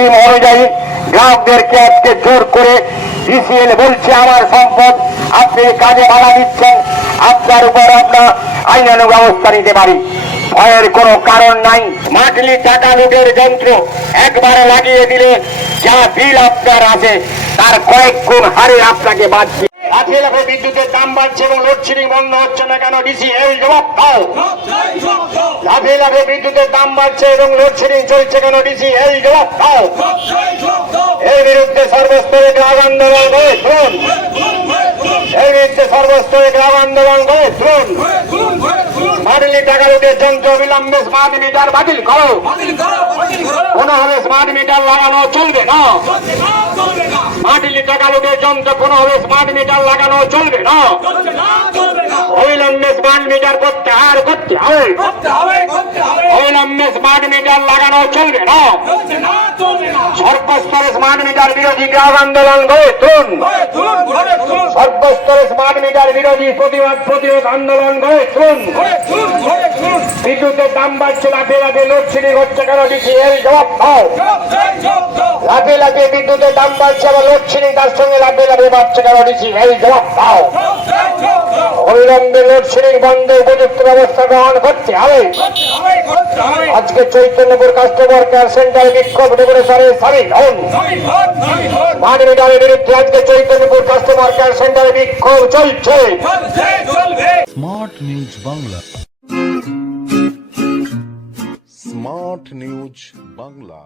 Scheme অনুযায়ী গ্রাহকদেরকে আজকে জোর করে ডিসিএল বলছে, আমার সম্পদ আপনি কাজে বাধা দিচ্ছেন। আপনার উপর আমরা আইনানু ব্যবস্থা নিতে পারি। ভয়ের কোনো কারণ নাই। মাটলি টাকা লুটের যন্ত্র একবারে লাগিয়ে দিলে যা বিল আপনার আছে, তার কয়েক গুণ হারে আপনাকে বাঁচবে লাফে লাফে বিদ্যুতের দাম বাড়ছে এবং লোডশেডিং বন্ধ হচ্ছে না কেন? ডিসিএল জবাব দাও। লাফে লাফে বিদ্যুতের দাম বাড়ছে এবং লোডশেডিং চলছে কেন? ডিসিএল জবাব দাও। এর বিরুদ্ধে সর্বস্তরে গ্রাম আন্দোলন করে তুলুন এর বিরুদ্ধে সর্বস্তরে গ্রাম আন্দোলন করে তুলুন মাডেলি টাকা লুটের যন্ত্র অবিলম্বে স্মার্ট মিটার বাতিল করো। কোনোভাবে স্মার্ট মিটার লাগানো চলবে না। মাডেলি টাকা লোকের যন্ত্র কোনোভাবে স্মার্ট মিটার লাগানো চলবে না। অবিলম্বে স্মার্ট মিটার করতে আর করতে হবে। অবিলম্বে স্মার্ট মিটার লাগানো চলবে না। সর্বস্তরে স্মার্ট মিটার বিরোধী গ্রাম আন্দোলন গড়ে তুলুন। সর্বস্তরে স্মার্ট মিটার বিরোধী প্রতিবাদ প্রতিরোধ আন্দোলন গড়ে তুলুন বিদ্যুতের দাম বাড়ছে লাফে লাফে লোডশেডিং হচ্ছে কেন ডিসিএল জবাব দাও। লাফে লাফে বিদ্যুতের দাম বাড়ছে আবার লোডশেডিং তার সঙ্গে লাফে লাফে বাড়ছে কেন ডিসিএল জবাব দাও। অবিলম্বে লোডশেডিং বন্ধে উপযুক্ত ব্যবস্থা গ্রহণ করতে হবে। আজকে চৈতন্যপুর কাস্টমার কেয়ার সেন্টার বিক্ষোভ ডেপুটেশনের সামিল হন। মাঠ মিটারের বিরুদ্ধে আজকে চৈতন্যপুর কাস্টমার কেয়ার সেন্টারে বিক্ষোভ চলছে। Smart news Bangla. Smart news Bangla.